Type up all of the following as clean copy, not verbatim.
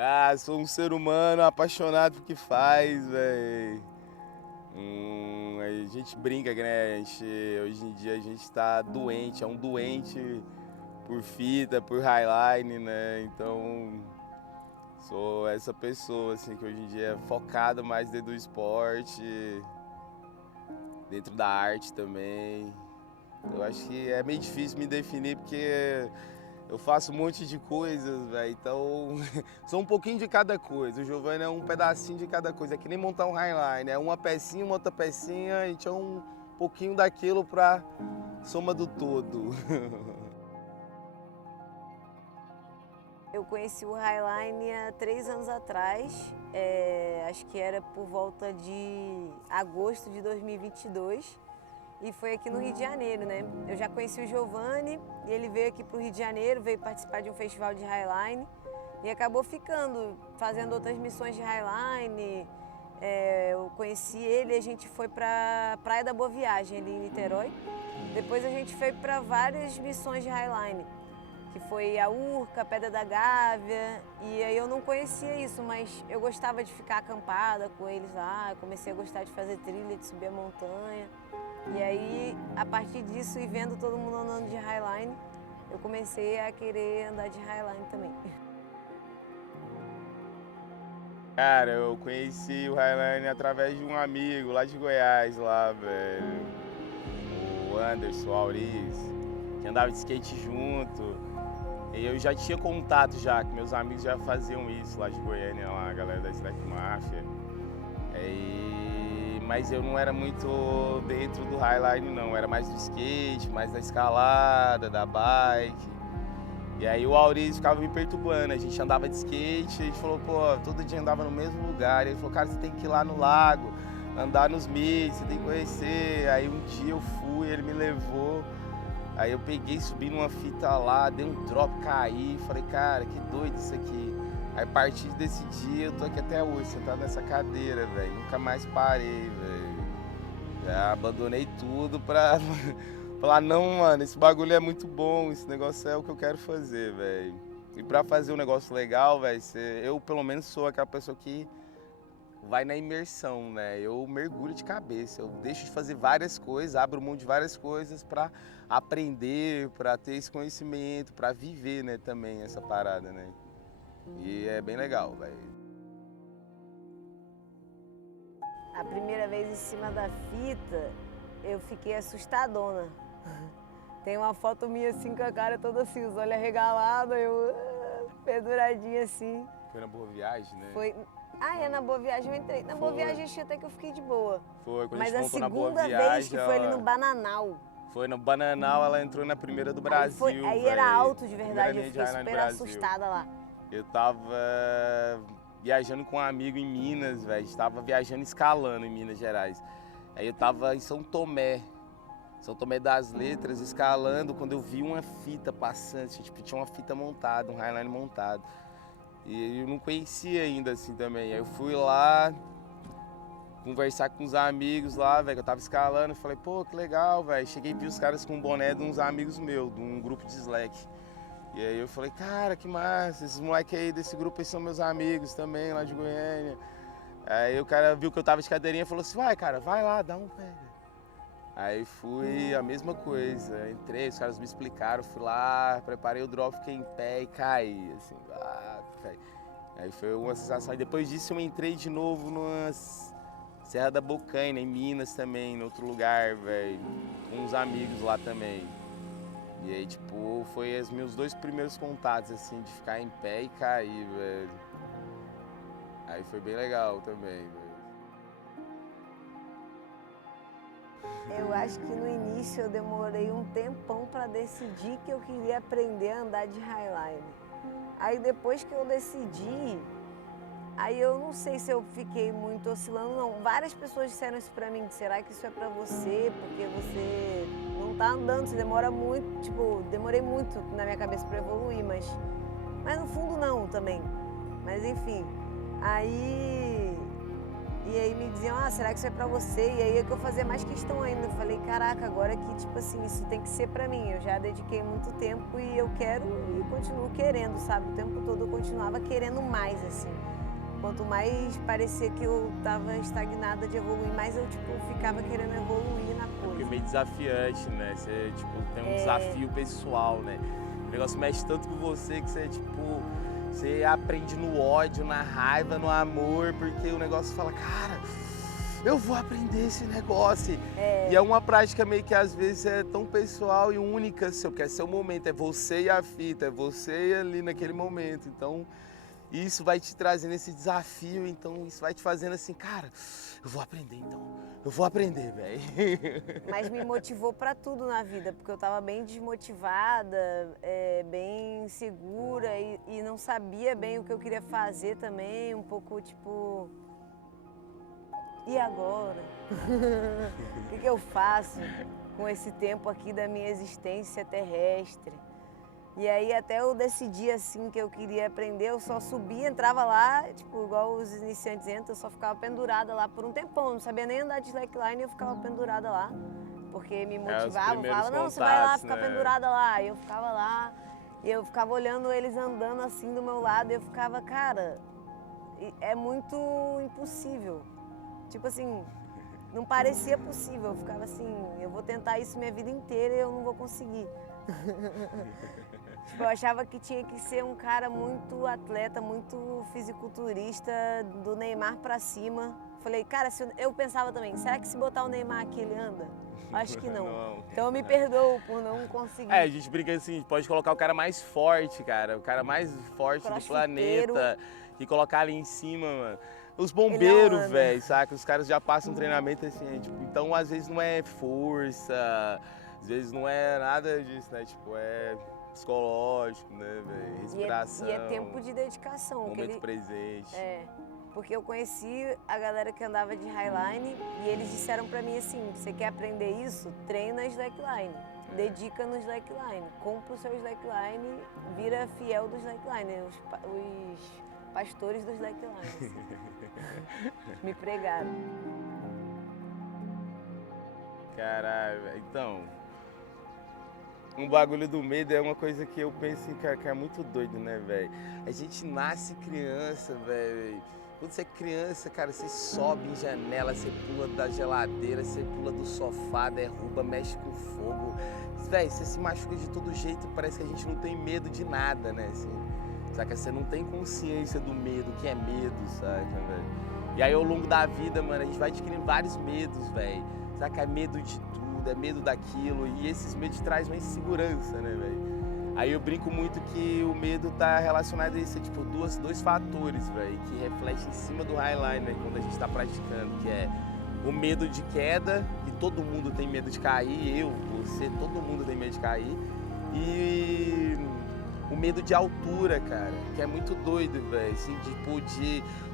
Ah, sou um ser humano apaixonado por que faz, velho. A gente brinca, né? Hoje em dia a gente tá doente, é um doente por fita, por highline, né? Então sou essa pessoa assim que hoje em dia é focada mais dentro do esporte, dentro da arte também. Eu acho que é meio difícil me definir porque eu faço um monte de coisas, velho. Então, sou um pouquinho de cada coisa. O Giovanni é um pedacinho de cada coisa. É que nem montar um highline. É uma pecinha, uma outra pecinha. A gente é um pouquinho daquilo pra soma do todo. Eu conheci o Highline há 3 anos atrás, acho que era por volta de agosto de 2022 e foi aqui no Rio de Janeiro, né? Eu já conheci o Giovanni e ele veio aqui para o Rio de Janeiro, veio participar de um festival de Highline e acabou ficando, fazendo outras missões de Highline. Eu conheci ele e a gente foi para Praia da Boa Viagem, ali em Niterói. Depois a gente foi para várias missões de Highline, que foi a Urca, a Pedra da Gávea, e aí eu não conhecia isso, mas eu gostava de ficar acampada com eles lá, eu comecei a gostar de fazer trilha, de subir a montanha, e aí a partir disso e vendo todo mundo andando de highline, eu comecei a querer andar de highline também. Cara, eu conheci o Highline através de um amigo lá de Goiás, lá, velho. O Anderson, o Auris, que andava de skate junto. E eu já tinha contato já, que meus amigos já faziam isso lá de Goiânia, lá, a galera da Slack Mafia. Mas eu não era muito dentro do highline não, era mais do skate, mais da escalada, da bike. E aí o Auris ficava me perturbando, a gente andava de skate, a gente falou, pô, todo dia andava no mesmo lugar. E ele falou, cara, você tem que ir lá no lago, andar nos mids, você tem que conhecer. Aí um dia eu fui, ele me levou. Aí eu peguei, subi numa fita lá, dei um drop, caí, falei, cara, que doido isso aqui. Aí a partir desse dia eu tô aqui até hoje, sentado nessa cadeira, velho. Nunca mais parei, velho. Já abandonei tudo pra falar, não, mano, esse bagulho é muito bom, esse negócio é o que eu quero fazer, velho. E pra fazer um negócio legal, velho, eu pelo menos sou aquela pessoa que vai na imersão, né? Eu mergulho de cabeça, eu deixo de fazer várias coisas, abro mão de várias coisas para aprender, para ter esse conhecimento, para viver, né, também essa parada, né? E é bem legal, velho. A primeira vez em cima da fita, eu fiquei assustadona. Tem uma foto minha assim com a cara toda assim, os olhos arregalados, eu penduradinha assim. Foi na Boa Viagem, né? Foi. Ah, é, na Boa Viagem eu entrei. Na Boa Viagem achei até que eu fiquei de boa. Foi, quando a Mas gente a montou na Boa segunda Viagem, vez que foi ali no Bananal. Foi no Bananal, ela entrou na primeira do Brasil, Aí velho. era alto de Primeira verdade, eu linha de fiquei Highline do super Brasil. assustada lá. Eu tava viajando com um amigo em Minas, velho. A gente tava viajando escalando em Minas Gerais. Aí eu tava em São Tomé das Letras, escalando, quando eu vi uma fita passando, assim, tipo, tinha uma fita montada, um highline montado. E eu não conhecia ainda assim também. Aí eu fui lá conversar com os amigos lá, velho, que eu tava escalando, falei, pô, que legal, velho. Cheguei e vi os caras com um boné de uns amigos meus, de um grupo de Slack. E aí eu falei, cara, que massa, esses moleques aí desse grupo aí são meus amigos também, lá de Goiânia. Aí o cara viu que eu tava de cadeirinha e falou assim, vai, cara, vai lá, dá um pé. Aí fui, a mesma coisa, entrei, os caras me explicaram, fui lá, preparei o drop, fiquei em pé e caí, assim, velho. Aí foi uma sensação. E depois disso eu entrei de novo numa Serra da Bocaina, em Minas também, em outro lugar, velho, com uns amigos lá também. E aí, tipo, foi os meus dois primeiros contatos, assim, de ficar em pé e cair, velho. Aí foi bem legal também, velho. Eu acho que no início eu demorei um tempão para decidir que eu queria aprender a andar de highline. Aí depois que eu decidi, aí eu não sei se eu fiquei muito oscilando, não. Várias pessoas disseram isso pra mim, será que isso é pra você? Porque você não tá andando, você demora muito, tipo, demorei muito na minha cabeça pra evoluir, mas no fundo não também. Mas enfim, aí E aí me diziam, será que isso é pra você? E aí é que eu fazia mais questão ainda. Eu falei, caraca, agora que, tipo assim, isso tem que ser pra mim. Eu já dediquei muito tempo e eu quero e continuo querendo, sabe? O tempo todo eu continuava querendo mais, assim. Quanto mais parecia que eu tava estagnada de evoluir, mais eu, tipo, ficava querendo evoluir na coisa. Porque é meio desafiante, né? Você, tipo, tem um desafio pessoal, né? O negócio mexe tanto com você que você, tipo, você aprende no ódio, na raiva, no amor, porque o negócio fala, cara, eu vou aprender esse negócio. E é uma prática meio que às vezes é tão pessoal e única, porque é seu momento, é você e a fita, é você ali naquele momento. Então, isso vai te trazendo esse desafio, então isso vai te fazendo assim, cara, eu vou aprender então, eu vou aprender, velho. Mas me motivou pra tudo na vida, porque eu tava bem desmotivada, bem insegura e não sabia bem o que eu queria fazer também, um pouco tipo, e agora? O que eu faço com esse tempo aqui da minha existência terrestre? E aí até eu decidi assim que eu queria aprender, eu só subia, entrava lá, tipo, igual os iniciantes entram, eu só ficava pendurada lá por um tempão, não sabia nem andar de slackline, eu ficava pendurada lá, porque me motivava, falava, não, você vai lá ficar pendurada lá, e eu ficava lá, e eu ficava olhando eles andando assim do meu lado, e eu ficava, cara, é muito impossível, tipo assim, não parecia possível, eu ficava assim, eu vou tentar isso minha vida inteira e eu não vou conseguir. Tipo, eu achava que tinha que ser um cara muito atleta, muito fisiculturista, do Neymar pra cima. Falei, cara, eu pensava também, será que se botar o Neymar aqui ele anda? Acho que não. Não. Então eu me perdoo por não conseguir. A gente brinca assim, pode colocar o cara mais forte, cara, o cara mais forte do planeta, e colocar ali em cima, mano. Os bombeiros, velho, saca? Os caras já passam um treinamento assim, tipo, então às vezes não é força, às vezes não é nada disso, né? Tipo, é psicológico, né, velho? Respiração. E é tempo de dedicação. Momento presente. Porque eu conheci a galera que andava de highline e eles disseram pra mim assim, você quer aprender isso? Treina slackline, dedica no slackline, compra o seu slackline, vira fiel do slackline, os pastores do slackline. Assim. Me pregaram. Caralho, então, um bagulho do medo é uma coisa que eu penso que é muito doido, né, velho? A gente nasce criança, velho. Quando você é criança, cara, você sobe em janela, você pula da geladeira, você pula do sofá, derruba, mexe com fogo. Velho, você se machuca de todo jeito, parece que a gente não tem medo de nada, né, assim. Saca? Você não tem consciência do medo, o que é medo, saca, velho? E aí, ao longo da vida, mano, a gente vai adquirindo vários medos, velho. Saca? É medo de tudo, é medo daquilo, e esses medos trazem uma insegurança, né, velho? Aí eu brinco muito que o medo tá relacionado a isso, tipo, dois fatores, velho, que refletem em cima do highline, né, quando a gente tá praticando, que é o medo de queda, que todo mundo tem medo de cair, eu, você, todo mundo tem medo de cair, e o medo de altura, cara, que é muito doido, velho, assim,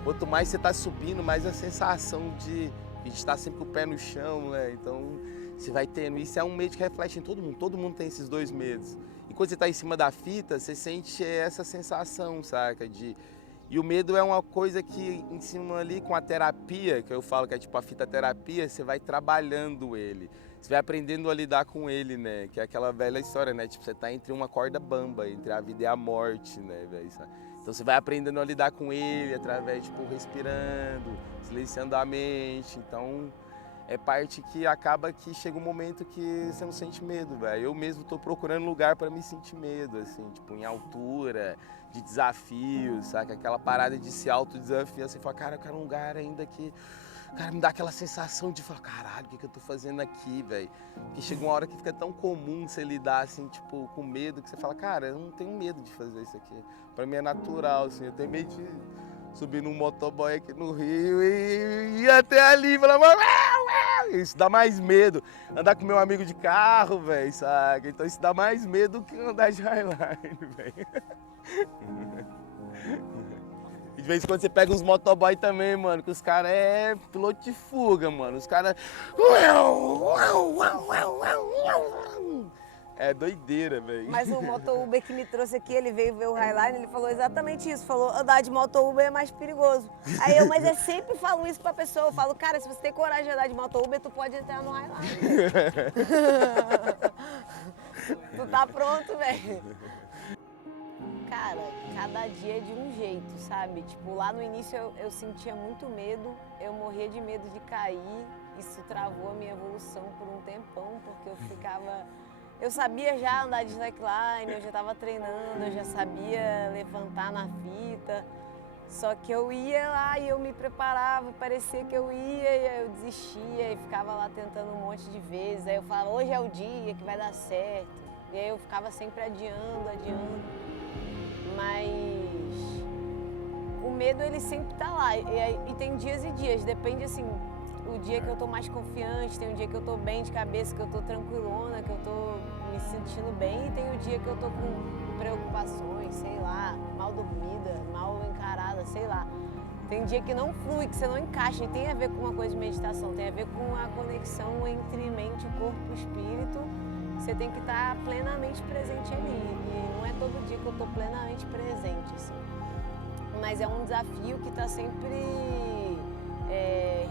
quanto mais você tá subindo, mais a sensação de estar sempre com o pé no chão, né, então você vai tendo, isso é um medo que reflete em todo mundo tem esses dois medos. E quando você tá em cima da fita, você sente essa sensação, saca? E o medo é uma coisa que em cima ali com a terapia, que eu falo que é tipo a fitoterapia, você vai trabalhando ele. Você vai aprendendo a lidar com ele, né? Que é aquela velha história, né? Tipo, você tá entre uma corda bamba, entre a vida e a morte, né, velho? Então você vai aprendendo a lidar com ele através, tipo, respirando, silenciando a mente. Então é parte que acaba que chega um momento que você não sente medo, velho. Eu mesmo tô procurando lugar para me sentir medo, assim, tipo, em altura, de desafios, saca? Aquela parada de se autodesafiar, você fala, cara, eu quero um lugar ainda que, cara, me dá aquela sensação de falar, caralho, o que eu tô fazendo aqui, velho? Porque chega uma hora que fica tão comum você lidar, assim, tipo, com medo, que você fala, cara, eu não tenho medo de fazer isso aqui. Pra mim é natural, assim, eu tenho medo de subir num motoboy aqui no Rio e ir até ali e falar, isso dá mais medo. Andar com meu amigo de carro, velho, saca? Então isso dá mais medo do que andar de highline, velho. E de vez em quando você pega uns motoboy também, mano, que os caras é piloto de fuga, mano. Os caras... É doideira, velho. Mas o moto Uber que me trouxe aqui, ele veio ver o Highline, ele falou exatamente isso. Falou, andar de moto Uber é mais perigoso. Aí eu, mas eu sempre falo isso pra pessoa. Eu falo, cara, se você tem coragem de andar de moto Uber, tu pode entrar no Highline. Tu tá pronto, velho. Cara, cada dia é de um jeito, sabe? Tipo, lá no início eu sentia muito medo, eu morria de medo de cair. Isso travou a minha evolução por um tempão, porque eu ficava... Eu sabia já andar de slackline, eu já estava treinando, eu já sabia levantar na fita. Só que eu ia lá e eu me preparava, parecia que eu ia e aí eu desistia e ficava lá tentando um monte de vezes. Aí eu falava, hoje é o dia que vai dar certo. E aí eu ficava sempre adiando. Mas o medo ele sempre tá lá e tem dias e dias, depende assim, o dia que eu tô mais confiante, tem um dia que eu tô bem de cabeça, que eu tô tranquilona, que eu tô me sentindo bem e tem o dia que eu tô com preocupações, sei lá, mal dormida, mal encarada, sei lá. Tem dia que não flui, que você não encaixa e tem a ver com uma coisa de meditação, tem a ver com a conexão entre mente, corpo e espírito. Você tem que estar plenamente presente ali. E não é todo dia que eu estou plenamente presente, assim. Mas é um desafio que está sempre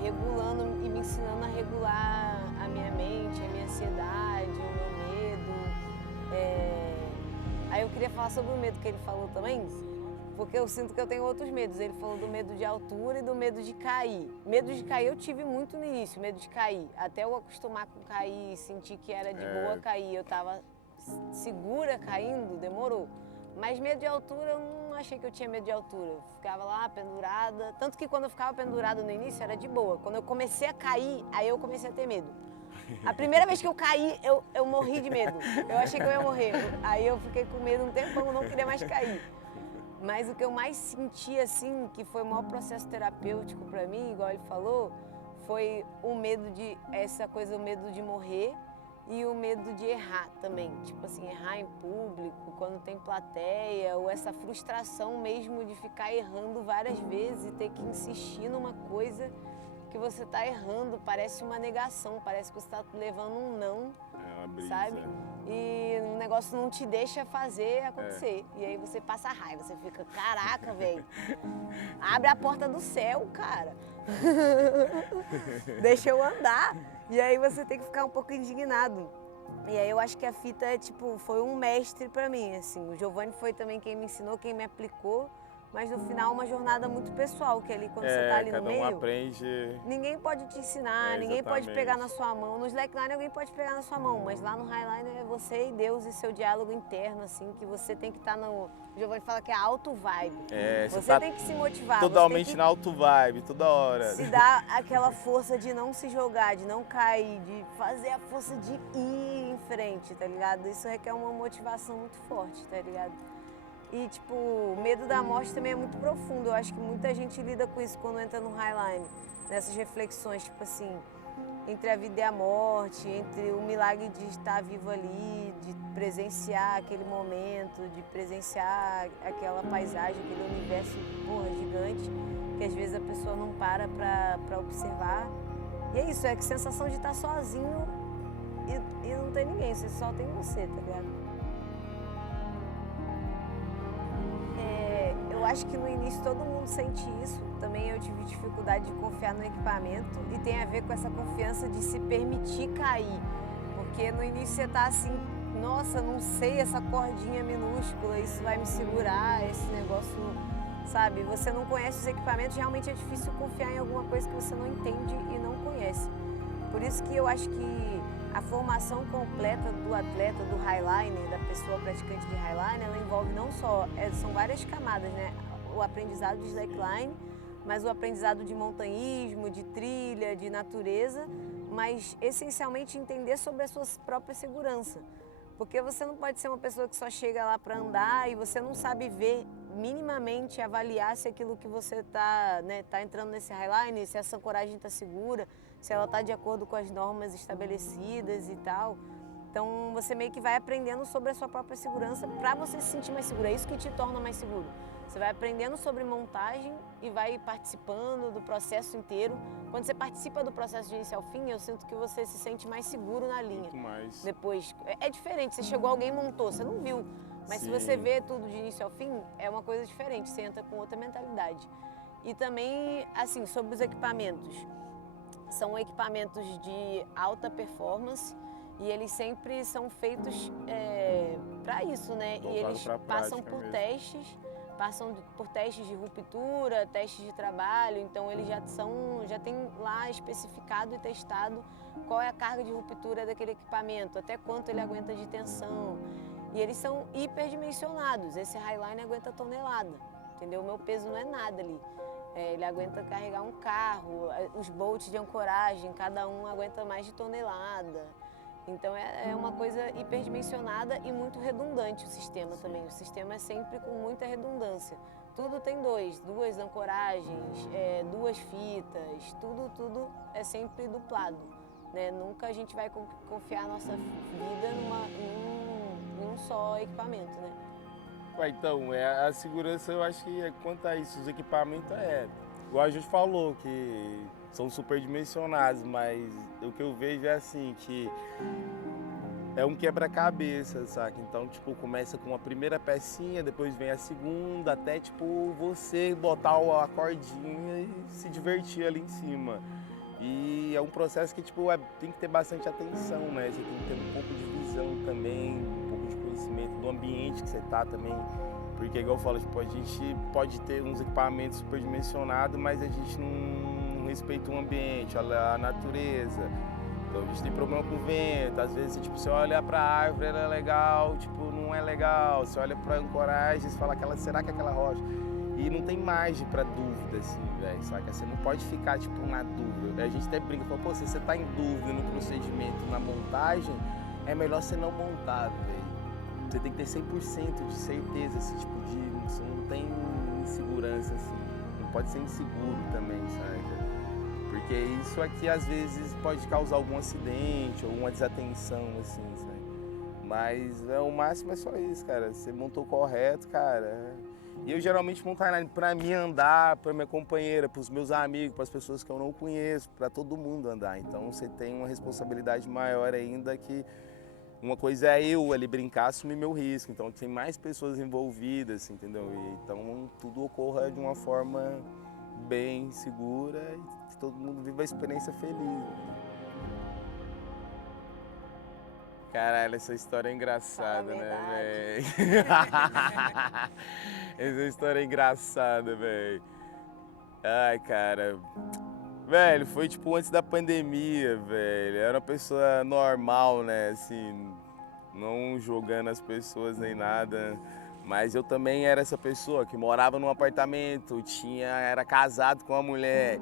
regulando e me ensinando a regular a minha mente, a minha ansiedade, o meu medo. Aí eu queria falar sobre o medo que ele falou também, porque eu sinto que eu tenho outros medos. Ele falou do medo de altura e do medo de cair. Medo de cair eu tive muito no início, medo de cair. Até eu acostumar com cair, sentir que era de boa cair, eu tava segura caindo, demorou. Mas medo de altura, eu não achei que eu tinha medo de altura. Eu ficava lá pendurada. Tanto que quando eu ficava pendurada no início era de boa. Quando eu comecei a cair, aí eu comecei a ter medo. A primeira vez que eu caí, eu morri de medo. Eu achei que eu ia morrer. Aí eu fiquei com medo um tempão, não queria mais cair. Mas o que eu mais senti, assim, que foi o maior processo terapêutico pra mim, igual ele falou, foi o medo de, essa coisa, o medo de morrer e o medo de errar também. Tipo assim, errar em público, quando tem plateia, ou essa frustração mesmo de ficar errando várias vezes e ter que insistir numa coisa que você tá errando, parece uma negação, parece que você tá levando um não, sabe? E o negócio não te deixa fazer acontecer. E aí você passa raiva, você fica, caraca, velho, abre a porta do céu, cara. Deixa eu andar. E aí você tem que ficar um pouco indignado. E aí eu acho que a fita é tipo, foi um mestre pra mim, assim. O Giovanni foi também quem me ensinou, quem me aplicou. Mas no final uma jornada muito pessoal, que ali quando você tá ali no meio... Cada um aprende... Ninguém pode te ensinar, ninguém pode pegar na sua mão. No slackline alguém pode pegar na sua mão, mas lá no highline é você e Deus e seu diálogo interno, assim, que você tem que estar no... O Giovanni fala que é alto vibe. Você tá tem que se motivar. Totalmente na alto vibe, toda hora. Se dá aquela força de não se jogar, de não cair, de fazer a força de ir em frente, tá ligado? Isso requer uma motivação muito forte, tá ligado? E, tipo, o medo da morte também é muito profundo. Eu acho que muita gente lida com isso quando entra no highline. Nessas reflexões, tipo assim, entre a vida e a morte, entre o milagre de estar vivo ali, de presenciar aquele momento, de presenciar aquela paisagem, aquele universo, porra, gigante, que às vezes a pessoa não para pra observar. E é isso, é que sensação de estar sozinho e não tem ninguém, você só tem você, tá ligado? Eu acho que no início todo mundo sente isso. Também eu tive dificuldade de confiar no equipamento e tem a ver com essa confiança de se permitir cair. Porque no início você tá assim, nossa, não sei, essa cordinha minúscula, isso vai me segurar, esse negócio, sabe? Você não conhece os equipamentos, realmente é difícil confiar em alguma coisa que você não entende e não conhece. Por isso que eu acho que a formação completa do atleta, do highliner, da pessoa praticante de highliner, ela envolve não só, são várias camadas, né? O aprendizado de slackline, mas o aprendizado de montanhismo, de trilha, de natureza, mas essencialmente entender sobre a sua própria segurança. Porque você não pode ser uma pessoa que só chega lá para andar e você não sabe ver minimamente, avaliar se aquilo que você está, né, tá entrando nesse highline, se essa ancoragem está segura, se ela está de acordo com as normas estabelecidas e tal. Então você meio que vai aprendendo sobre a sua própria segurança para você se sentir mais seguro. É isso que te torna mais seguro. Você vai aprendendo sobre montagem e vai participando do processo inteiro. Quando você participa do processo de início ao fim, eu sinto que você se sente mais seguro na linha. Muito mais. Depois, é diferente, você chegou, alguém montou, você não viu. Mas Sim. se você vê tudo de início ao fim, é uma coisa diferente, você entra com outra mentalidade. E também, assim, sobre os equipamentos. São equipamentos de alta performance e eles sempre são feitos para isso, né? Voltado e eles pra passam prática por mesmo. testes, por testes de ruptura, testes de trabalho, então eles já tem lá especificado e testado qual é a carga de ruptura daquele equipamento, até quanto ele aguenta de tensão. E eles são hiperdimensionados, esse Highline aguenta tonelada, entendeu? O meu peso não é nada ali. Ele aguenta carregar um carro, os bolts de ancoragem, cada um aguenta mais de tonelada. Então é uma coisa hiperdimensionada e muito redundante o sistema também. O sistema é sempre com muita redundância. Tudo tem duas ancoragens, duas fitas, tudo é sempre duplado, né? Nunca a gente vai confiar a nossa vida em um só equipamento, né? Então, a segurança, eu acho que quanto a isso, os equipamentos igual a gente falou, que são superdimensionados, mas o que eu vejo é assim, que é um quebra-cabeça, saca? Então, tipo, começa com a primeira pecinha, depois vem a segunda, até, tipo, você botar a cordinha e se divertir ali em cima. E é um processo que, tipo, tem que ter bastante atenção, né? Você tem que ter um pouco de visão também, um pouco de conhecimento do ambiente que você tá também. Porque, igual eu falo, tipo, a gente pode ter uns equipamentos superdimensionados, mas a gente não respeita o ambiente, a natureza. Então a gente tem problema com o vento, às vezes, tipo, você olha pra árvore, ela é legal, tipo, não é legal. Você olha pra ancoragem, você fala, será que é aquela rocha? E não tem margem pra dúvida, assim, velho, saca? Você não pode ficar, tipo, na dúvida. A gente até brinca, fala, pô, se você tá em dúvida no procedimento, na montagem, é melhor você não montar, velho. Você tem que ter 100% de certeza, assim, tipo, você não tem insegurança, assim. Não pode ser inseguro também, saca? Porque isso aqui, às vezes, pode causar algum acidente ou uma desatenção, assim, sabe? Mas o máximo é só isso, cara. Você montou correto, cara. E eu geralmente monto Highline pra mim andar, pra minha companheira, pros meus amigos, pras pessoas que eu não conheço, pra todo mundo andar. Então você tem uma responsabilidade maior ainda, que uma coisa é eu ali brincar, assumir meu risco. Então tem mais pessoas envolvidas, entendeu? Então tudo ocorra de uma forma bem segura e que todo mundo viva a experiência feliz. Caralho, essa história é engraçada, né, velho? Essa história é engraçada, velho. Ai, cara. Velho, foi tipo antes da pandemia, velho. Era uma pessoa normal, né? Assim, não jogando as pessoas nem nada. Mas eu também era essa pessoa que morava num apartamento, era casado com uma mulher,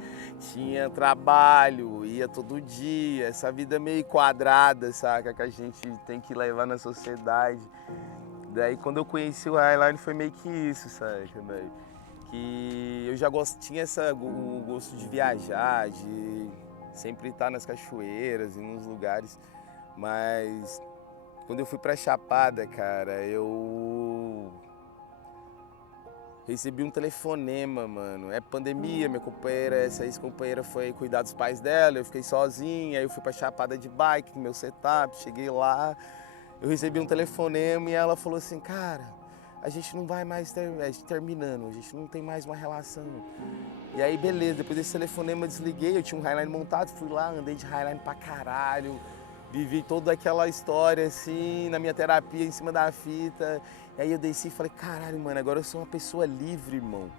tinha trabalho, ia todo dia, essa vida meio quadrada, saca? Que a gente tem que levar na sociedade. Daí quando eu conheci o Highline foi meio que isso, saca, velho? Que eu já tinha o gosto de viajar, de sempre estar nas cachoeiras e nos lugares, mas quando eu fui pra Chapada, cara, eu recebi um telefonema, mano. É pandemia, minha companheira, essa ex-companheira foi cuidar dos pais dela, eu fiquei sozinha, aí eu fui pra Chapada de bike com meu setup, cheguei lá, eu recebi um telefonema e ela falou assim, cara, a gente não vai mais terminando, a gente não tem mais uma relação. E aí, beleza, depois desse telefonema eu desliguei, eu tinha um Highline montado, fui lá, andei de Highline pra caralho, vivi toda aquela história assim, na minha terapia, em cima da fita. E aí eu desci e falei, caralho, mano, agora eu sou uma pessoa livre, irmão.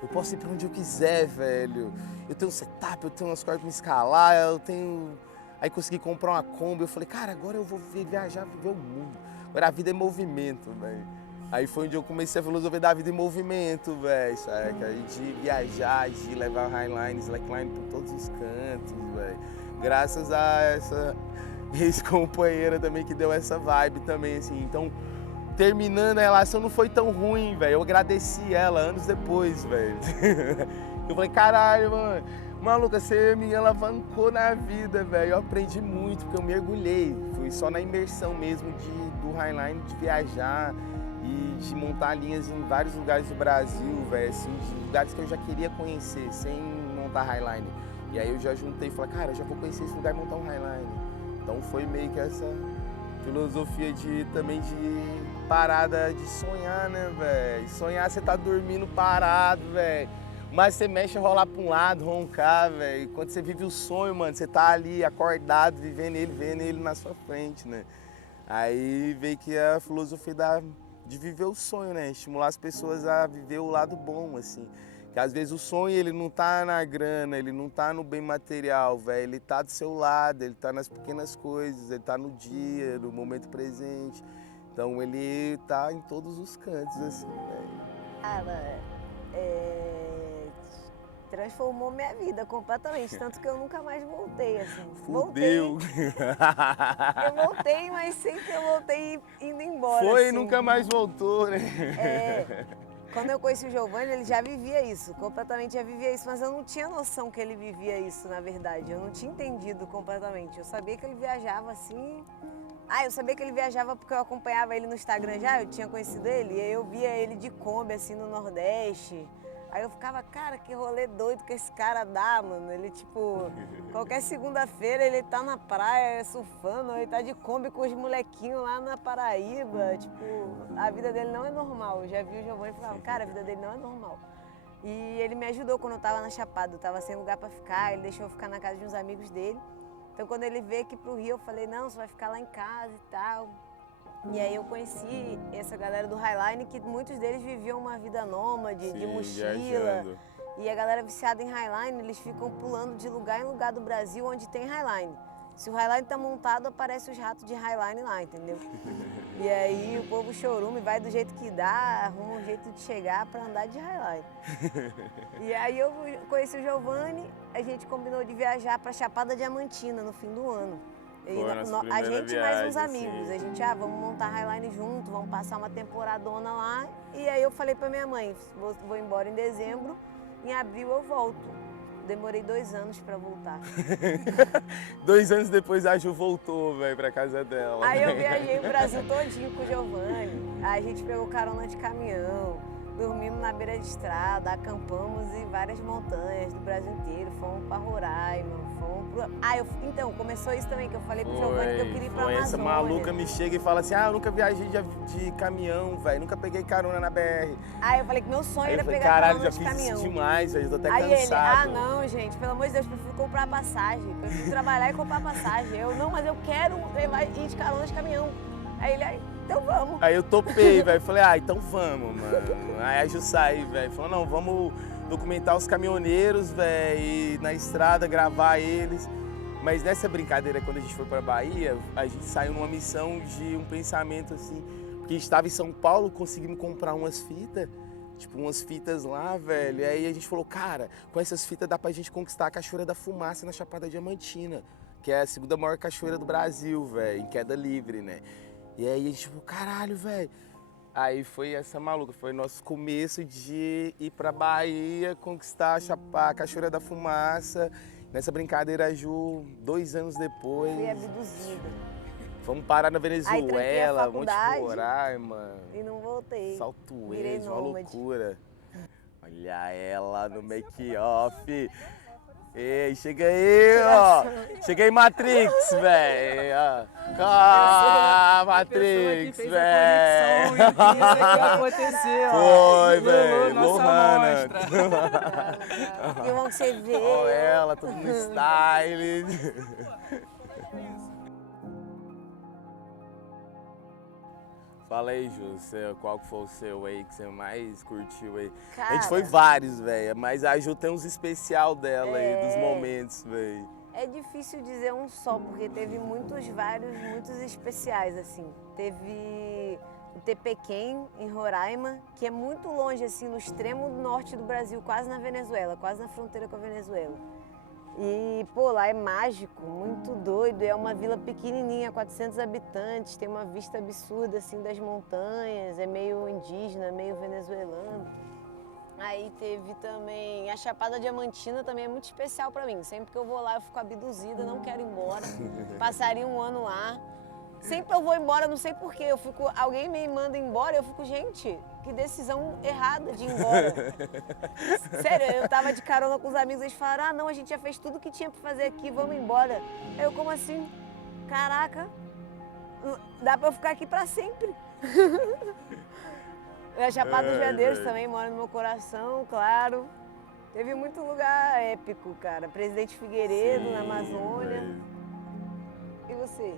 Eu posso ir pra onde eu quiser, velho. Eu tenho um setup, eu tenho umas cordas pra me escalar, eu tenho... Aí consegui comprar uma Kombi, eu falei, cara, agora eu vou viajar, viver o mundo. Agora a vida é movimento, velho. Aí foi onde eu comecei a filosofia da vida em movimento, velho, saca? Aí de viajar, de levar Highline, slackline por todos os cantos, velho. Graças a essa ex-companheira também que deu essa vibe também, assim. Então, terminando a relação não foi tão ruim, velho. Eu agradeci ela anos depois, velho. Eu falei, caralho, mano, maluca, você me alavancou na vida, velho. Eu aprendi muito, porque eu mergulhei. Fui só na imersão mesmo do Highline, de viajar e de montar linhas em vários lugares do Brasil, velho, assim, de lugares que eu já queria conhecer, sem montar Highline. E aí eu já juntei e falei, cara, eu já vou conhecer esse lugar e montar um Highline. Então foi meio que essa filosofia também de parada de sonhar, né, velho? Sonhar, você tá dormindo parado, velho. Mas você mexe, rolar pra um lado, roncar, velho. Quando você vive o sonho, mano, você tá ali acordado, vendo ele na sua frente, né? Aí veio que a filosofia de viver o sonho, né? Estimular as pessoas a viver o lado bom, assim. Que às vezes o sonho, ele não tá na grana, ele não tá no bem material, velho. Ele tá do seu lado, ele tá nas pequenas coisas, ele tá no dia, no momento presente. Então ele tá em todos os cantos, assim, velho. Cara, transformou minha vida completamente, tanto que eu nunca mais voltei, assim. Fudeu! Eu voltei, mas sempre eu voltei indo embora, Foi e assim. nunca mais voltou, né? Quando eu conheci o Giovanni, ele já vivia isso, completamente já vivia isso, mas eu não tinha noção que ele vivia isso, na verdade. Eu não tinha entendido completamente. Eu sabia que ele viajava assim. Eu sabia que ele viajava porque eu acompanhava ele no Instagram já, eu tinha conhecido ele, e aí eu via ele de Kombi, assim, no Nordeste. Aí eu ficava, cara, que rolê doido que esse cara dá, mano. Ele, tipo, qualquer segunda-feira ele tá na praia surfando, ele tá de Kombi com os molequinhos lá na Paraíba. Tipo, a vida dele não é normal. Eu já vi o Giovanni e falava, cara, a vida dele não é normal. E ele me ajudou quando eu tava na Chapada, eu tava sem lugar pra ficar, ele deixou eu ficar na casa de uns amigos dele. Então quando ele veio aqui pro Rio, eu falei, não, você vai ficar lá em casa e tal. E aí eu conheci essa galera do Highline, que muitos deles viviam uma vida nômade, de mochila. Viajando. E a galera viciada em Highline, eles ficam pulando de lugar em lugar do Brasil onde tem Highline. Se o Highline tá montado, aparece os ratos de Highline lá, entendeu? E aí o povo chorume, vai do jeito que dá, arruma um jeito de chegar pra andar de Highline. E aí eu conheci o Giovanni, a gente combinou de viajar pra Chapada Diamantina no fim do ano. A gente e mais uns amigos, a gente, vamos montar Highline junto, vamos passar uma temporadona lá. E aí eu falei pra minha mãe, vou embora em dezembro, em abril eu volto. Demorei 2 anos pra voltar. 2 anos depois a Ju voltou, velho, pra casa dela. Aí eu viajei o Brasil todinho com o Giovanni, aí a gente pegou carona de caminhão, dormimos na beira de estrada, acampamos em várias montanhas do Brasil inteiro, fomos pra Roraima, fomos pro... Então, começou isso também, que eu falei pro Giovanni que eu queria ir pra Amazônia. Essa maluca me chega e fala assim, eu nunca viajei de caminhão, velho, nunca peguei carona na BR. Aí eu falei que meu sonho era pegar caralho, carona já de fiz caminhão. isso demais, velho, eu tô até Aí cansado. ele, não, gente, pelo amor de Deus, prefiro comprar passagem, prefiro trabalhar e comprar passagem. Eu, não, mas eu quero ir de carona de caminhão. Aí ele, então vamos. Aí eu topei, velho, falei, então vamos, mano. Aí a Ju saiu, velho, falou, não, vamos documentar os caminhoneiros, velho, e na estrada gravar eles. Mas nessa brincadeira, quando a gente foi pra Bahia, a gente saiu numa missão de um pensamento assim, porque a gente estava em São Paulo, conseguimos comprar umas fitas lá, velho. E aí a gente falou, cara, com essas fitas dá pra gente conquistar a Cachoeira da Fumaça na Chapada Diamantina, que é a segunda maior cachoeira do Brasil, velho, em queda livre, né? E aí a gente falou, caralho, velho. Aí foi essa maluca, foi nosso começo de ir pra Bahia, conquistar a Cachoeira da Fumaça. Nessa brincadeira, a Ju, 2 anos depois... Fui abduzida. Fomos parar na Venezuela, Monte faculdade Roraima. E não voltei. Salto Virei Ex, uma nômade. loucura. Olha ela no make-off. Ei, chega aí, ó. Chega aí, Matrix, velho. Matrix, velho. Foi, velho. Lohana. Que bom que você vê. Olha ela, tudo no style. Fala aí, Ju, qual que foi o seu aí que você mais curtiu aí? Cara, a gente foi vários, velho, mas a Ju tem uns especial dela aí, dos momentos, velho. É difícil dizer um só, porque teve muitos especiais, assim. Teve o Tepequém, em Roraima, que é muito longe, assim, no extremo norte do Brasil, quase na Venezuela, quase na fronteira com a Venezuela. E, pô, lá é mágico, muito doido, é uma vila pequenininha, 400 habitantes, tem uma vista absurda, assim, das montanhas, é meio indígena, meio venezuelano. Aí teve também a Chapada Diamantina, também é muito especial pra mim, sempre que eu vou lá eu fico abduzida, não quero ir embora, passaria um ano lá. Sempre eu vou embora, não sei porquê. Alguém me manda embora, eu fico, gente, que decisão errada de ir embora. Sério, eu tava de carona com os amigos, eles falaram, ah, não, a gente já fez tudo que tinha pra fazer aqui, vamos embora. Eu, como assim? Caraca, dá pra eu ficar aqui pra sempre. A Chapada dos Veadeiros também mora no meu coração, claro. Teve muito lugar épico, cara. Presidente Figueiredo, Sim, na Amazônia. velho. E você?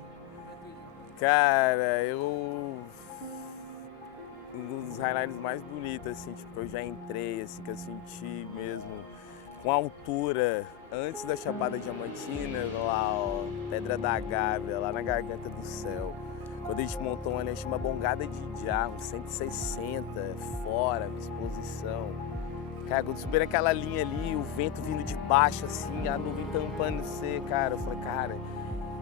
Cara, um dos highlights mais bonitos, assim, tipo, que eu já entrei, assim, que eu senti mesmo com altura, antes da Chapada Diamantina, lá, ó, Pedra da Gávea, lá na Garganta do Céu. Quando a gente montou uma linha chama Bongada de Idiá, uns 160, fora, exposição. Cara, quando subir aquela linha ali, o vento vindo de baixo, assim, a nuvem tampando você, cara, eu falei, cara,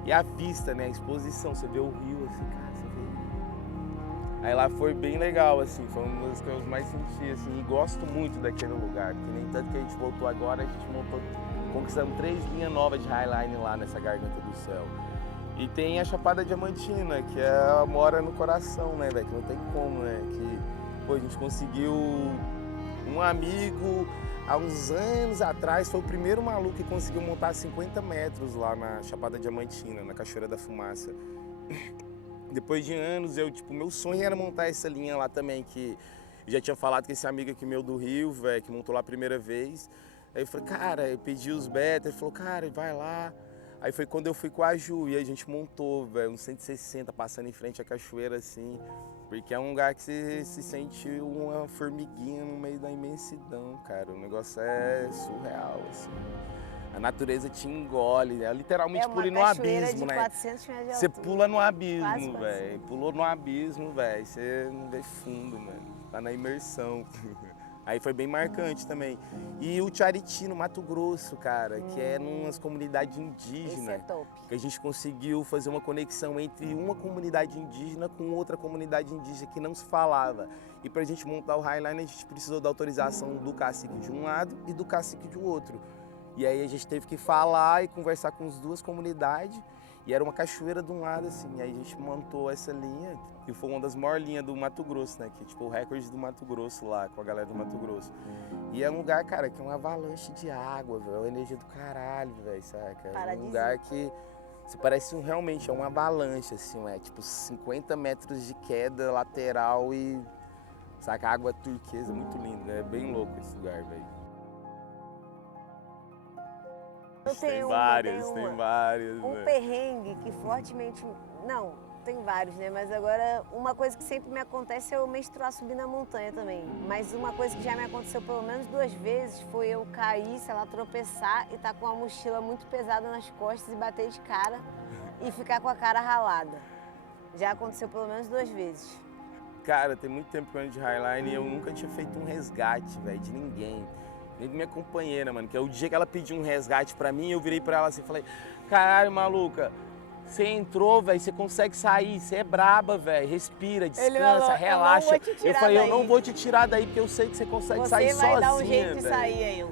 e a vista, né, a exposição, você vê o rio, assim, cara, você vê. Aí lá foi bem legal, assim, foi uma das que eu mais senti, assim, e gosto muito daquele lugar, que nem tanto que a gente voltou agora, a gente montou, conquistamos 3 linhas novas de highline lá nessa Garganta do Céu. E tem a Chapada Diamantina, que mora no coração, né, velho, que não tem como, né, que, pô, a gente conseguiu um amigo, há uns anos atrás, foi o primeiro maluco que conseguiu montar 50 metros lá na Chapada Diamantina, na Cachoeira da Fumaça. Depois de anos, meu sonho era montar essa linha lá também, que eu já tinha falado com esse amigo aqui meu do Rio, velho, que montou lá a primeira vez. Aí eu falei, cara, eu pedi os beta, ele falou, cara, vai lá. Aí foi quando eu fui com a Ju e a gente montou, velho, uns 160, passando em frente à cachoeira, assim. Porque é um lugar que você se sente uma formiguinha no meio da imensidão, cara. O negócio é surreal, assim. A natureza te engole, né? Literalmente pula no abismo, de né? 400 metros de Você altura. pula no abismo, Quase velho. Pulou no abismo, velho. Você não vê fundo, mano. Tá na imersão. Aí foi bem marcante também. E o Tiariti, no Mato Grosso, cara, que é numas comunidades indígenas. Esse é top. Que a gente conseguiu fazer uma conexão entre uma comunidade indígena com outra comunidade indígena que não se falava. E pra gente montar o Highline, a gente precisou da autorização do cacique de um lado e do cacique de outro. E aí a gente teve que falar e conversar com as duas comunidades. E era uma cachoeira de um lado, assim. E aí a gente montou essa linha, que foi uma das maiores linhas do Mato Grosso, né? Que tipo o recorde do Mato Grosso lá, com a galera do Mato Grosso. E é um lugar, cara, que é uma avalanche de água, velho. É uma energia do caralho, velho, saca? É um lugar que você parece realmente uma avalanche, assim, é tipo 50 metros de queda lateral e, saca? Água turquesa, muito lindo. É bem louco esse lugar, velho. Tem várias. Um Né? perrengue que fortemente... Não, tem vários, né? Mas agora, uma coisa que sempre me acontece é eu menstruar subir na montanha também. Mas uma coisa que já me aconteceu pelo menos 2 vezes foi eu cair, sei lá, tropeçar e estar com uma mochila muito pesada nas costas e bater de cara e ficar com a cara ralada. Já aconteceu pelo menos 2 vezes. Cara, tem muito tempo que eu ando de Highline e eu nunca tinha feito um resgate, velho, de ninguém. Nem da minha companheira, mano, que é o dia que ela pediu um resgate pra mim, eu virei pra ela assim e falei, caralho, maluca, você entrou, velho, você consegue sair, você é braba, velho, respira, descansa, relaxa. Eu falei, eu não vou te tirar daí porque eu sei que você consegue sair sozinha, você vai dar um jeito de sair aí.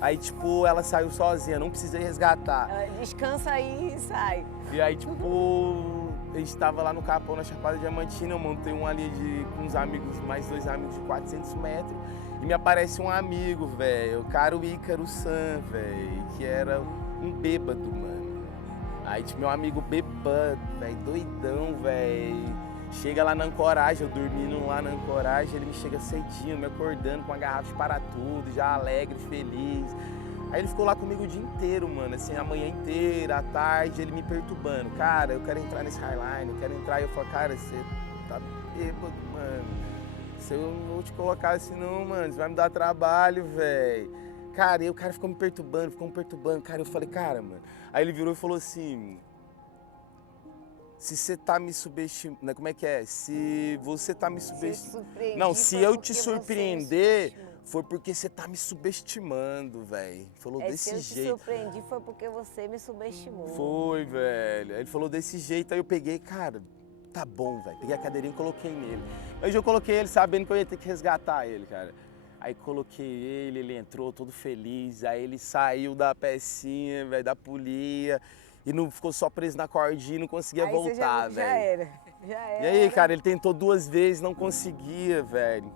Aí, tipo, ela saiu sozinha, não precisei resgatar. Descansa aí e sai. E aí, tipo, a gente tava lá no Capão, na Chapada Diamantina, eu montei uma ali com uns amigos, mais 2 amigos de 400 metros. E me aparece um amigo, velho, o cara Ícaro San, velho, que era um bêbado, mano. Aí, tipo, meu amigo bebado, velho, doidão, velho. Chega lá na ancoragem, eu dormindo lá na ancoragem, ele me chega cedinho, me acordando com uma garrafa de para tudo, já alegre, feliz. Aí ele ficou lá comigo o dia inteiro, mano, assim, a manhã inteira, à tarde, ele me perturbando. Cara, eu quero entrar nesse Highline, eu quero entrar. E eu falo, cara, você tá bêbado, mano. Eu não vou te colocar assim não, mano, você vai me dar trabalho, velho. Cara, e o cara ficou me perturbando, cara, eu falei, cara, mano. Aí ele virou e falou assim, se você tá me subestimando, como é que é? Se você tá me subestimando... Não, se eu te surpreender, foi porque você tá me subestimando, velho. Falou desse jeito. Se eu te surpreendi, foi porque você me subestimou. Foi, velho. Aí ele falou desse jeito, aí eu peguei, cara, tá bom, velho. Peguei a cadeirinha e coloquei nele. Aí eu coloquei ele sabendo que eu ia ter que resgatar ele, cara. Aí coloquei ele entrou todo feliz, aí ele saiu da pecinha, velho, da polia. e não ficou só preso na cordinha e não conseguia Aí voltar, já velho. Já era. E aí, cara, ele tentou 2 vezes, não conseguia, velho.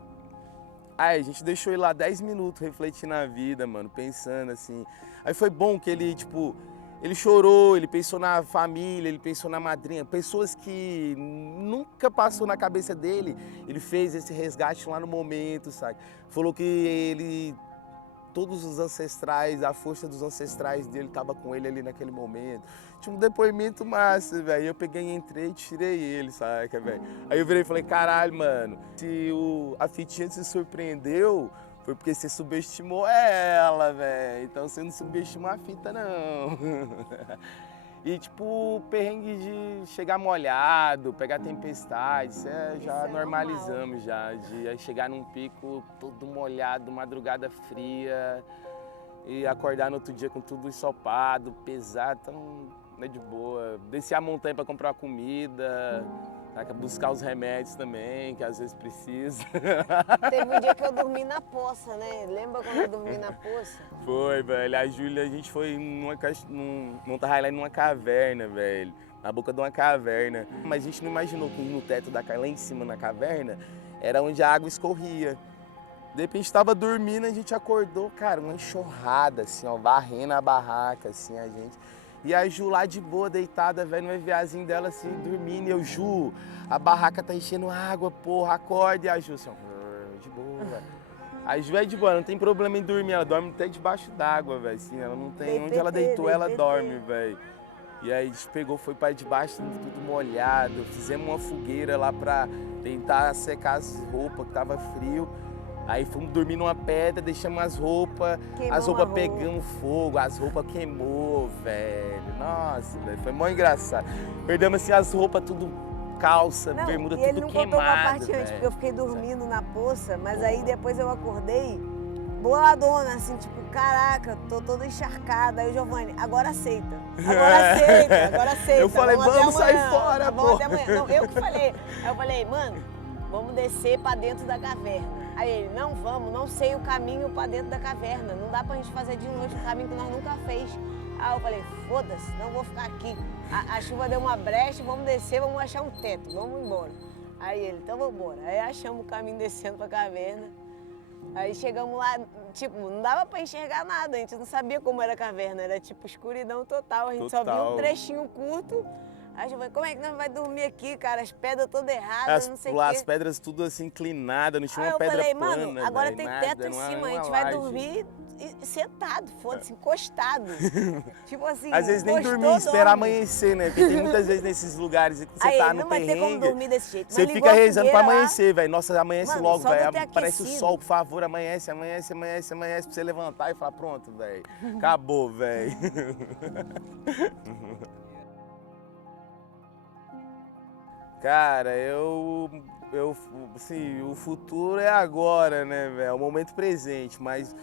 Aí a gente deixou ele lá 10 minutos refletindo na vida, mano, pensando assim. Aí foi bom que ele, tipo, ele chorou, ele pensou na família, ele pensou na madrinha, pessoas que nunca passou na cabeça dele. Ele fez esse resgate lá no momento, sabe? Falou que ele, todos os ancestrais, a força dos ancestrais dele tava com ele ali naquele momento. Tinha um depoimento massa, velho. Eu peguei, entrei e tirei ele, saca, velho? Aí eu virei e falei, caralho, mano, se a fitinha se surpreendeu, foi porque você subestimou ela, velho. Então você não subestimou a fita, não. E tipo, o perrengue de chegar molhado, pegar tempestade, isso já normalizamos já. De chegar num pico todo molhado, madrugada fria e acordar no outro dia com tudo ensopado, pesado, então não é de boa. Descer a montanha para comprar comida, saca? Buscar os remédios também, que às vezes precisa. Teve um dia que eu dormi na poça, né? Lembra quando eu dormi na poça? Foi, velho. A Júlia, a gente foi montar highline numa caverna, velho. Na boca de uma caverna. Mas a gente não imaginou que no teto da lá em cima na caverna era onde a água escorria. De repente estava dormindo, a gente acordou, cara, uma enxurrada, assim, ó, varrendo a barraca, assim, a gente. E a Ju lá de boa, deitada, velho, no EVAzinho dela, assim, dormindo. E eu, Ju, a barraca tá enchendo água, porra, acorda. E a Ju, assim, ó, de boa. A Ju é de boa, não tem problema em dormir, ela dorme até debaixo d'água, velho, assim, ela não tem, onde ela deitou, ela dorme, velho. E aí a gente pegou, foi pra debaixo, tudo molhado, fizemos uma fogueira lá pra tentar secar as roupas, que tava frio. Aí fomos dormir numa pedra, deixamos as roupas pegando fogo, as roupas queimou, velho. Nossa, velho, foi mó engraçado. Perdemos assim as roupas, tudo calça, bermuda, tudo queimado. E ele não contou uma parte antes, porque eu fiquei dormindo na poça, mas aí depois eu acordei boladona, assim, tipo, caraca, tô toda encharcada. Aí o Giovanni, agora aceita. Agora aceita. Eu falei, vamos sair fora, pô. Vamos até amanhã. Não, eu que falei. Aí eu falei, mano, vamos descer pra dentro da caverna. Aí ele, não vamos, não sei o caminho pra dentro da caverna. Não dá pra gente fazer de noite um caminho que nós nunca fez. Aí eu falei, foda-se, não vou ficar aqui. A chuva deu uma brecha, vamos descer, vamos achar um teto, vamos embora. Aí ele, então vamos embora. Aí achamos o caminho descendo pra caverna. Aí chegamos lá, tipo, não dava pra enxergar nada, a gente não sabia como era a caverna, era tipo escuridão total, a gente só viu um trechinho curto. Aí eu falei, como é que nós vamos dormir aqui, cara? As pedras todas erradas, não sei o quê. As pedras tudo assim inclinadas, não tinha uma pedra plana. Aí eu falei, mano, agora tem teto em cima, a gente vai dormir sentado, foda-se, encostado. Tipo assim, às vezes nem dormir, esperar amanhecer, né? Porque tem muitas vezes nesses lugares que você tá no perrengue, não vai ter como dormir desse jeito. Você fica rezando pra amanhecer, velho. Nossa, amanhece logo, velho. Aparece o sol, por favor, amanhece pra você levantar e falar, pronto, velho. Acabou, velho. Cara, assim, o futuro é agora, né, velho? É o momento presente, mas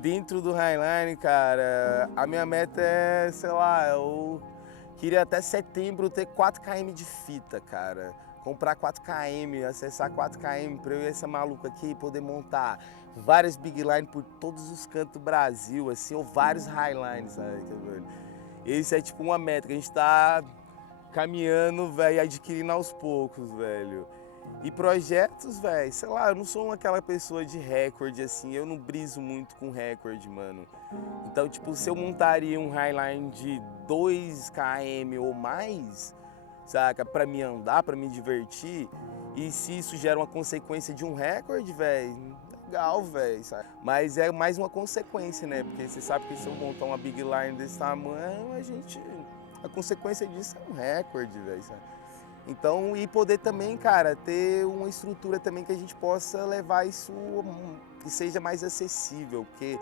dentro do Highline, cara, a minha meta é, sei lá, eu queria até setembro ter 4 km de fita, cara. Comprar 4 km, acessar 4 km pra eu e essa maluca aqui poder montar várias big line por todos os cantos do Brasil, assim, ou vários Highlines, sabe, velho? Esse é tipo uma meta que a gente tá caminhando, velho, adquirindo aos poucos, velho. E projetos, velho, sei lá, eu não sou aquela pessoa de recorde, assim, eu não briso muito com recorde, mano. Então, tipo, se eu montaria um Highline de 2 km ou mais, saca, pra me andar, pra me divertir, e se isso gera uma consequência de um recorde, velho, legal, velho, sabe? Mas é mais uma consequência, né? Porque você sabe que se eu montar uma big line desse tamanho, a consequência disso é um recorde, velho, sabe? Então, e poder também, cara, ter uma estrutura também que a gente possa levar isso, que seja mais acessível, porque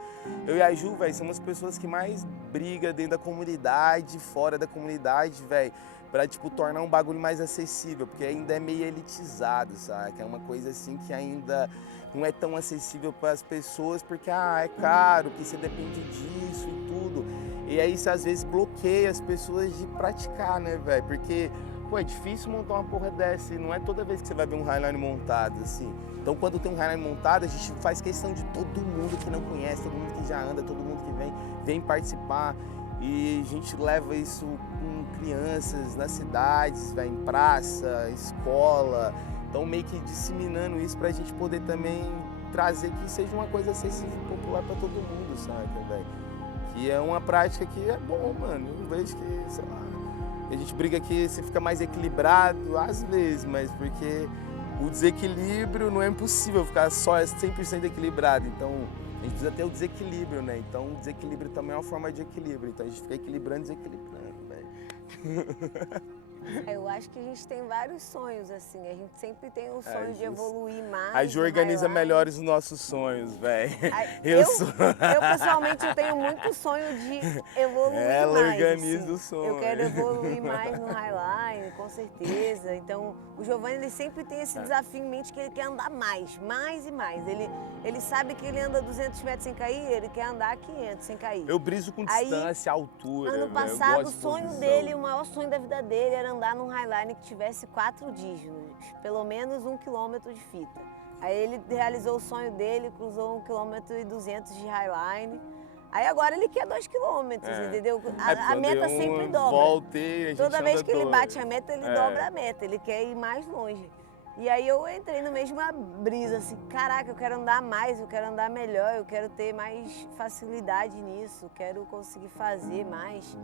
eu e a Ju, velho, somos as pessoas que mais brigam dentro da comunidade, fora da comunidade, velho, pra, tipo, tornar um bagulho mais acessível, porque ainda é meio elitizado, sabe? Que é uma coisa, assim, que ainda não é tão acessível para as pessoas, porque, é caro, que você depende disso e tudo. E aí isso, às vezes, bloqueia as pessoas de praticar, né, velho? Porque, pô, é difícil montar uma porra dessa, e não é toda vez que você vai ver um Highline montado, assim. Então, quando tem um Highline montado, a gente faz questão de todo mundo que não conhece, todo mundo que já anda, todo mundo que vem participar. E a gente leva isso com crianças nas cidades, vai em praça, escola. Então meio que disseminando isso pra gente poder também trazer que seja uma coisa acessível e popular pra todo mundo, saca, velho? Que é uma prática que é bom, mano. Eu vejo que, sei lá, a gente briga que você fica mais equilibrado, às vezes, mas porque o desequilíbrio não é impossível ficar só 100% equilibrado. Então, a gente precisa ter o desequilíbrio, né? Então, o desequilíbrio também é uma forma de equilíbrio. Então, a gente fica equilibrando e desequilibrando, velho. Eu acho que a gente tem vários sonhos, assim. A gente sempre tem um sonho de evoluir mais. A gente organiza melhor os nossos sonhos, velho. Eu, pessoalmente, eu tenho muito sonho de evoluir mais. Ela organiza assim. o sonho. Eu quero evoluir mais no Highline, com certeza. Então, o Giovanni, ele sempre tem esse desafio em mente que ele quer andar mais e mais. Ele sabe que ele anda 200 metros sem cair, ele quer andar 500 sem cair. Eu briso com distância, altura. Ano passado, o sonho dele, o maior sonho da vida dele era andar num Highline que tivesse 4 dígitos, pelo menos 1 quilômetro de fita. Aí ele realizou o sonho dele, cruzou 1,2 km de Highline. Aí agora ele quer 2 quilômetros, entendeu? A meta sempre dobra. Toda vez que ele bate a meta, ele dobra a meta, ele quer ir mais longe. E aí eu entrei na mesma brisa, assim, caraca, eu quero andar mais, eu quero andar melhor, eu quero ter mais facilidade nisso, quero conseguir fazer mais.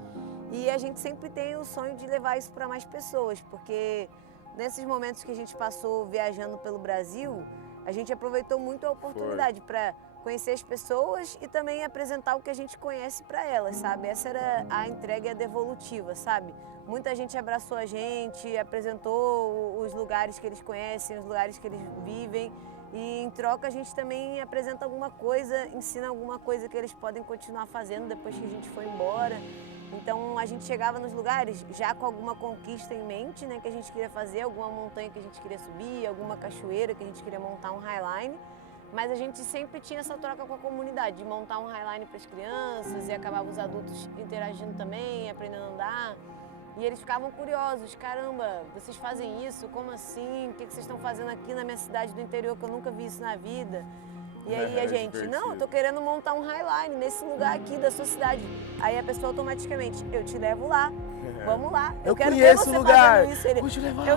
E a gente sempre tem o sonho de levar isso para mais pessoas, porque nesses momentos que a gente passou viajando pelo Brasil, a gente aproveitou muito a oportunidade para conhecer as pessoas e também apresentar o que a gente conhece para elas, sabe? Essa era a entrega devolutiva, sabe? Muita gente abraçou a gente, apresentou os lugares que eles conhecem, os lugares que eles vivem. E em troca a gente também apresenta alguma coisa, ensina alguma coisa que eles podem continuar fazendo depois que a gente for embora. Então a gente chegava nos lugares já com alguma conquista em mente, né, que a gente queria fazer, alguma montanha que a gente queria subir, alguma cachoeira que a gente queria montar um highline. Mas a gente sempre tinha essa troca com a comunidade, de montar um highline para as crianças e acabava os adultos interagindo também, aprendendo a andar. E eles ficavam curiosos, caramba, vocês fazem isso? Como assim? O que vocês estão fazendo aqui na minha cidade do interior que eu nunca vi isso na vida? E aí a gente, não, eu tô querendo montar um highline nesse lugar aqui da sua cidade. Aí a pessoa automaticamente, eu te levo lá, vamos lá. Eu quero ver você fazendo isso. Ele, eu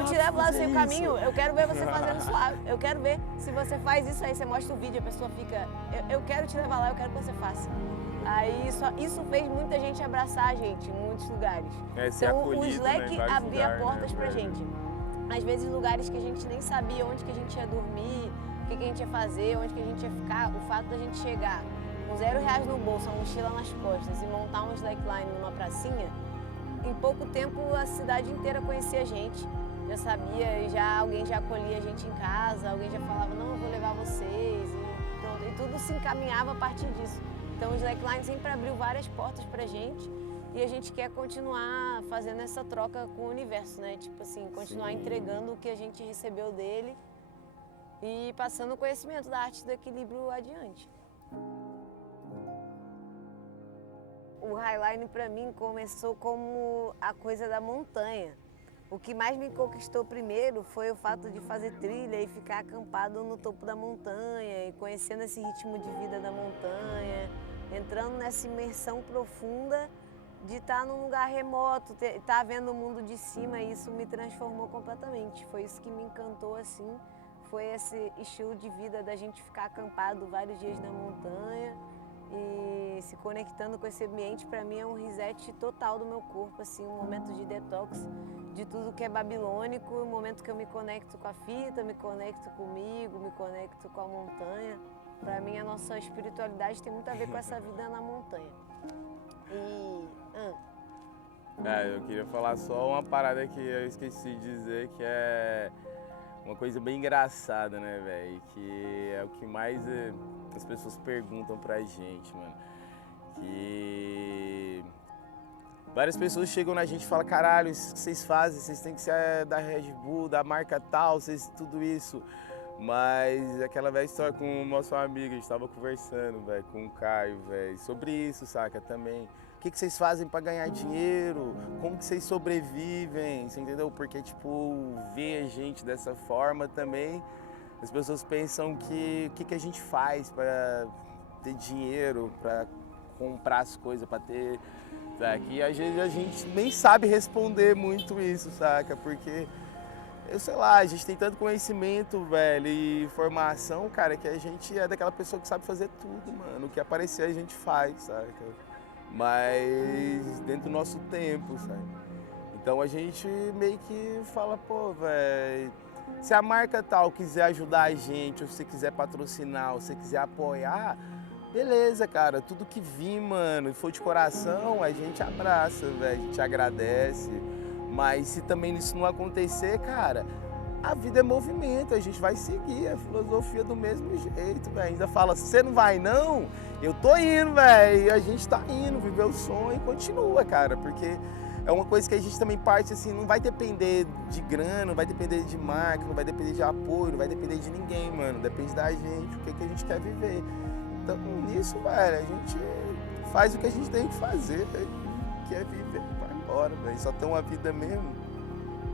te levo lá, eu sei o caminho, eu quero ver você fazendo isso lá. Eu quero ver se você faz isso aí, você mostra o vídeo, a pessoa fica, eu quero te levar lá, eu quero que você faça. Aí isso fez muita gente abraçar a gente em muitos lugares. Então o Slack abria portas pra gente. Às vezes lugares que a gente nem sabia onde que a gente ia dormir, o que a gente ia fazer, onde que a gente ia ficar. O fato da gente chegar com R$0 no bolso, uma mochila nas costas e montar um slackline numa pracinha, em pouco tempo a cidade inteira conhecia a gente. Já sabia, alguém já acolhia a gente em casa, alguém já falava, não, eu vou levar vocês. E, pronto, e tudo se encaminhava a partir disso. Então o Slackline sempre abriu várias portas pra gente e a gente quer continuar fazendo essa troca com o universo, né? Tipo assim, continuar entregando o que a gente recebeu dele e passando o conhecimento da arte do equilíbrio adiante. O Highline pra mim começou como a coisa da montanha. O que mais me conquistou primeiro foi o fato de fazer trilha e ficar acampado no topo da montanha e conhecendo esse ritmo de vida da montanha, entrando nessa imersão profunda de estar num lugar remoto, estar vendo o mundo de cima, e isso me transformou completamente. Foi isso que me encantou, assim, foi esse estilo de vida da gente ficar acampado vários dias na montanha e se conectando com esse ambiente. Para mim é um reset total do meu corpo, assim, um momento de detox de tudo que é babilônico, um momento que eu me conecto com a fita, me conecto comigo, me conecto com a montanha. Para mim a nossa espiritualidade tem muito a ver com essa vida na montanha. Eu queria falar só uma parada que eu esqueci de dizer, que é uma coisa bem engraçada, né, velho? Que é o que mais as pessoas perguntam pra gente, mano. Que várias pessoas chegam na gente e falam, caralho, isso que vocês fazem, vocês têm que ser da Red Bull, da marca tal, vocês, tudo isso. Mas aquela velha história com o nosso amigo, a gente tava conversando, velho, com o Caio, velho, sobre isso, saca, também. O que vocês fazem para ganhar dinheiro? Como que vocês sobrevivem? Você entendeu? Porque, tipo, ver a gente dessa forma também, as pessoas pensam que o que a gente faz para ter dinheiro, para comprar as coisas, para ter saca? E às vezes a gente nem sabe responder muito isso, saca? Porque, eu sei lá, a gente tem tanto conhecimento, velho, e informação, cara, que a gente é daquela pessoa que sabe fazer tudo, mano. O que aparecer a gente faz, saca? Mas dentro do nosso tempo, sabe? Então a gente meio que fala, pô, velho, se a marca tal quiser ajudar a gente, ou se você quiser patrocinar, ou se você quiser apoiar, beleza, cara, tudo que vir, mano, e for de coração, a gente abraça, velho, a gente agradece. Mas se também isso não acontecer, cara, a vida é movimento, a gente vai seguir a filosofia do mesmo jeito, velho. Ainda fala, você não vai não? Eu tô indo, velho, e a gente tá indo, viver o sonho e continua, cara, porque é uma coisa que a gente também parte assim, não vai depender de grana, não vai depender de marca, não vai depender de apoio, não vai depender de ninguém, mano. Depende da gente, o que a gente quer viver. Então, nisso, velho, a gente faz o que a gente tem que fazer, que é viver, vai embora, velho. Só tem uma vida mesmo,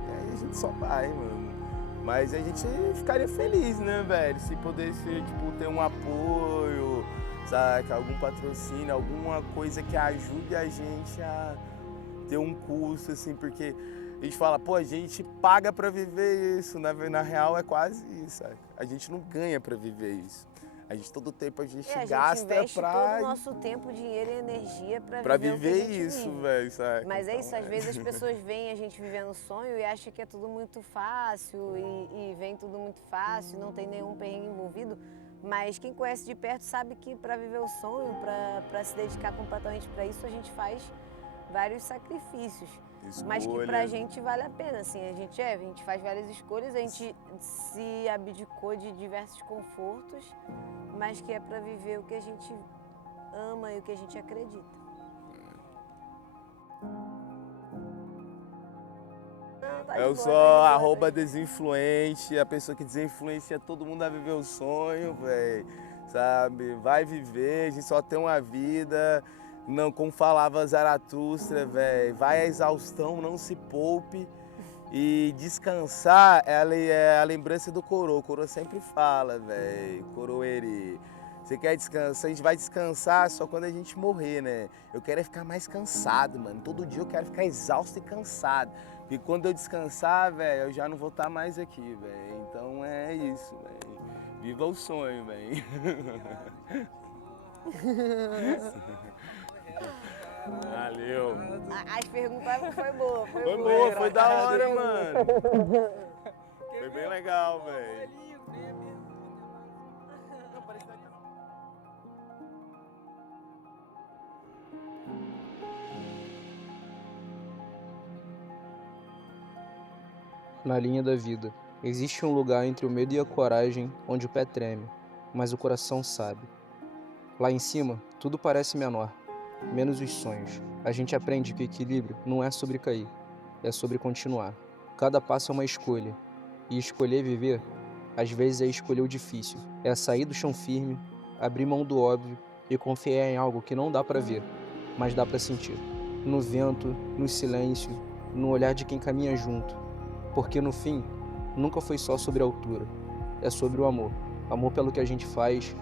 e aí a gente só vai, mano. Mas a gente ficaria feliz, né, velho, se pudesse, tipo, ter um apoio, sabe, algum patrocínio, alguma coisa que ajude a gente a ter um custo, assim, porque a gente fala, pô, a gente paga pra viver isso, na real é quase isso, sabe? A gente não ganha pra viver isso. A gente, todo tempo a gente gasta investe pra... todo o nosso tempo, dinheiro e energia pra viver o que a viver gente isso, vive. velho, sabe? Mas é Então, isso, às vezes as pessoas veem a gente vivendo o sonho e acham que é tudo muito fácil e vem tudo muito fácil, não tem nenhum perrengue envolvido. Mas quem conhece de perto sabe que para viver o sonho, para se dedicar completamente para isso, a gente faz vários sacrifícios. Mas que pra gente vale a pena, assim, a gente faz várias escolhas, a gente se abdicou de diversos confortos, mas que é pra viver o que a gente ama e o que a gente acredita. Não, tá de eu boa, sou tá de boa. @desinfluente, a pessoa que desinfluencia todo mundo a viver o sonho, velho, sabe? Vai viver, a gente só tem uma vida. Não, como falava Zaratustra, velho, vai à exaustão, não se poupe. E descansar é a lembrança do coroa. O coroa sempre fala, velho, coroeiri. Você quer descansar? A gente vai descansar só quando a gente morrer, né? Eu quero é ficar mais cansado, mano. Todo dia eu quero ficar exausto e cansado. Porque quando eu descansar, velho, eu já não vou estar mais aqui, velho. Então é isso, velho. Viva o sonho, velho. Valeu. As perguntas foi boa, Foi boa, foi da hora, mano. Foi bem legal, velho. Na linha da vida, existe um lugar entre o medo e a coragem onde o pé treme, mas o coração sabe. Lá em cima, tudo parece menor, menos os sonhos. A gente aprende que o equilíbrio não é sobre cair, é sobre continuar. Cada passo é uma escolha, e escolher viver, às vezes é escolher o difícil. É sair do chão firme, abrir mão do óbvio e confiar em algo que não dá pra ver, mas dá pra sentir. No vento, no silêncio, no olhar de quem caminha junto. Porque no fim, nunca foi só sobre a altura, é sobre o amor. Amor pelo que a gente faz,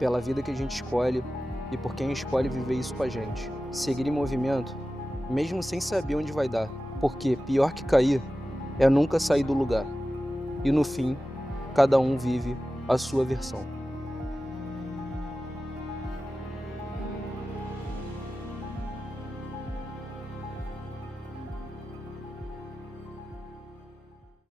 pela vida que a gente escolhe e por quem escolhe viver isso com a gente. Seguir em movimento, mesmo sem saber onde vai dar, porque pior que cair é nunca sair do lugar. E no fim, cada um vive a sua versão.